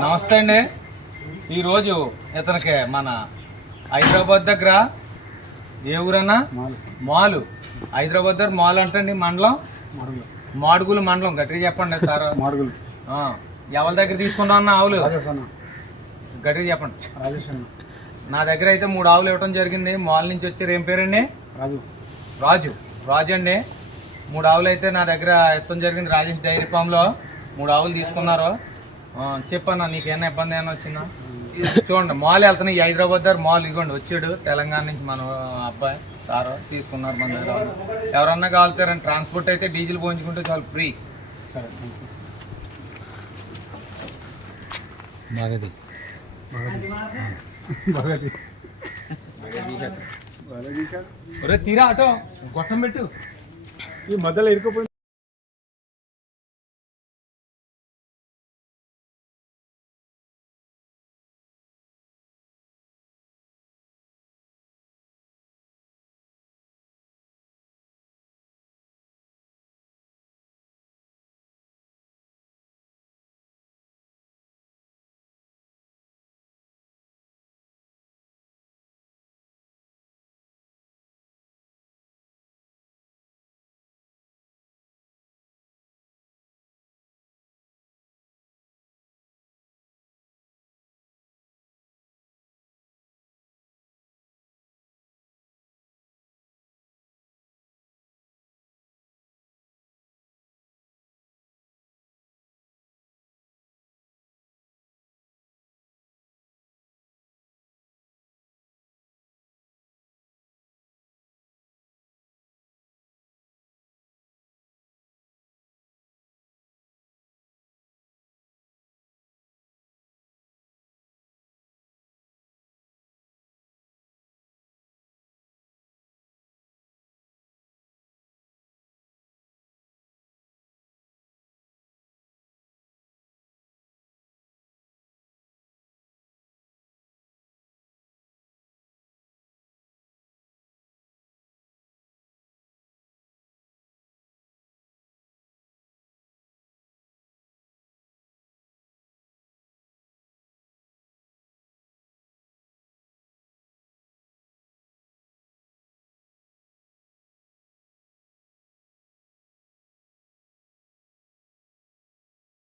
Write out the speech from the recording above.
నమస్తే అండి. ఈరోజు ఇతనికి మన హైదరాబాద్ దగ్గర ఏ ఊరన్నా? మాలు. హైదరాబాద్ దగ్గర మాల్ అంటండి మండలం? మాడుగులు. మండలం. గట్టిగా చెప్పండి సార్. మాడుగులు. ఎవరి దగ్గర తీసుకున్నా అన్న ఆవులు? గట్టిగా చెప్పండి. నా దగ్గర అయితే మూడు ఆవులు ఇవ్వడం జరిగింది. మాల్ నుంచి వచ్చారు ఏం పేరండి? రాజు. రాజు. రాజు అండి. మూడు ఆవులు అయితే నా దగ్గర ఎత్తడం జరిగింది. రాజేష్ డైరీ ఫామ్లో మూడు ఆవులు తీసుకున్నారు. ఆ, చెప్పన్నా నీకేమైనా ఇబ్బంది ఏమైనా వచ్చిందా చూడండి మాల్ వెళ్తున్నాయి ఈ హైదరాబాద్ దగ్గర మాల్ ఇవ్వండి వచ్చాడు. తెలంగాణ నుంచి మన అబ్బాయి సారు తీసుకున్నారు మన దగ్గర. ఎవరన్నా కావాలంటారండి ట్రాన్స్పోర్ట్ అయితే డీజిల్ పోయించుకుంటే చాలా ఫ్రీ బాగా ఒరే తీరా ఆటో గొట్టం పెట్టు. ఈ మధ్యలో ఇరుక్కుపోయింది.